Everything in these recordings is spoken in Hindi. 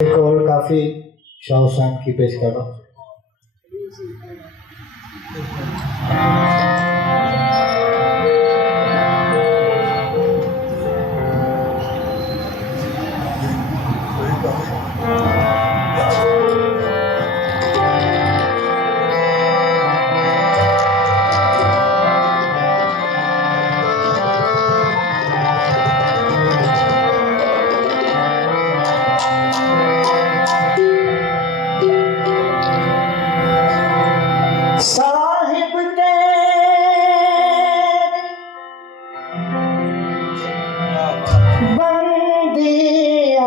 एक और काफी शाहसान की पेश कर रहा हूँ। साहिब बंदिया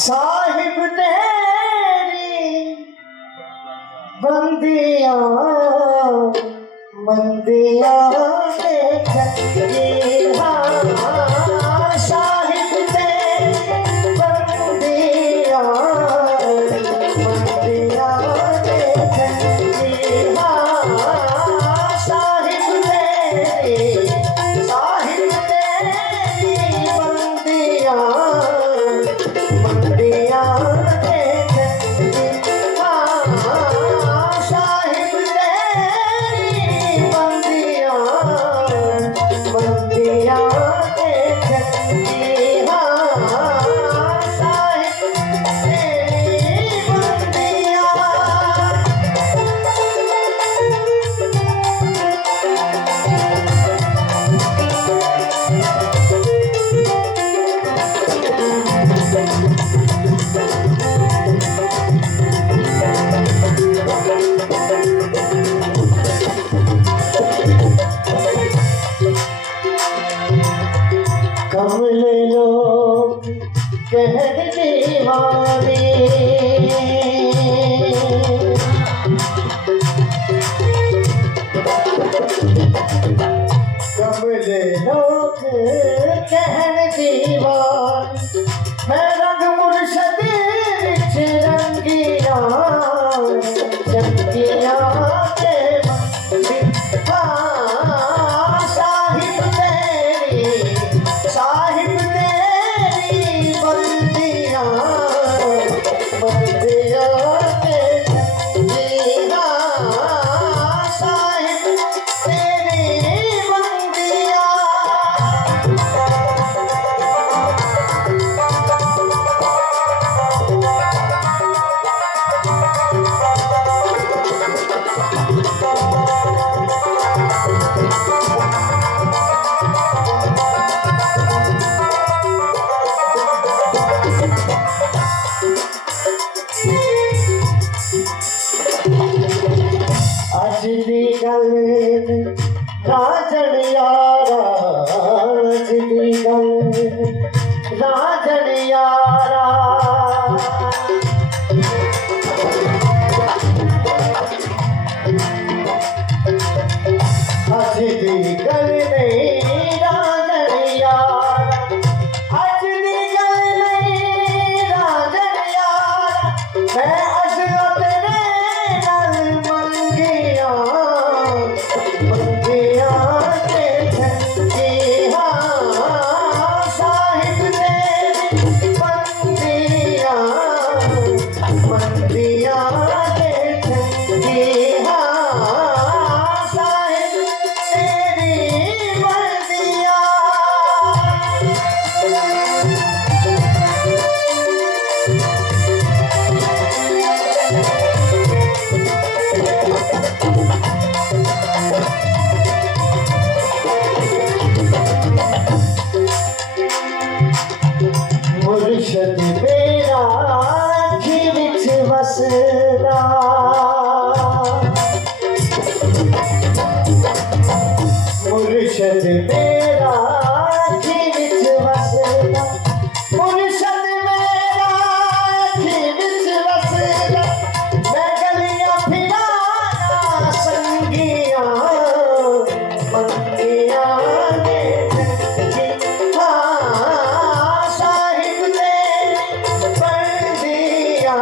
साहिब तेरी बंदिया बंदिया साहिब तेरी बंदिया कमले लोग कहते दीवाने कमले लोग कहते दीवान मैं रंग मुर्शद विच रंगिया रंगिया के साहिब तेरी बंदिया बंदिया साहिब तेरी बंदिया अज दी गल राजन यारा अज दी गल राजन यारा अज दी गल नहीं राजन यारा अज दी गल नहीं राजन यारा मैं अज तेरे नाल मंगिया मंगिया के छंगिया साहिब तेरी बंदिया बंदिया के छंगिया साहिब तेरी बंदिया मुर्शद मेरा जीवित वसदा मुर्शद मेरा जीवित वसदा मुर्शद मेरा जीवित वसदा मैं गलियां फिराना संगिया बंदिया साहिब तेरी बंदिया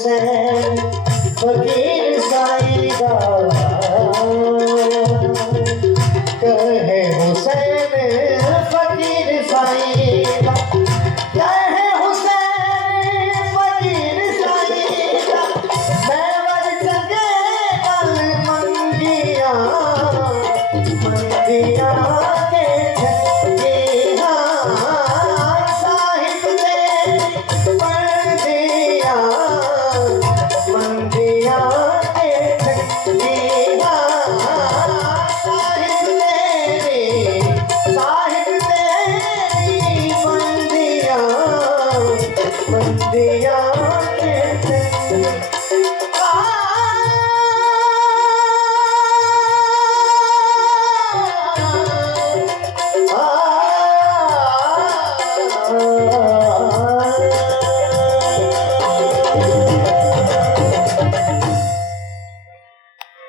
हुसैन फकीर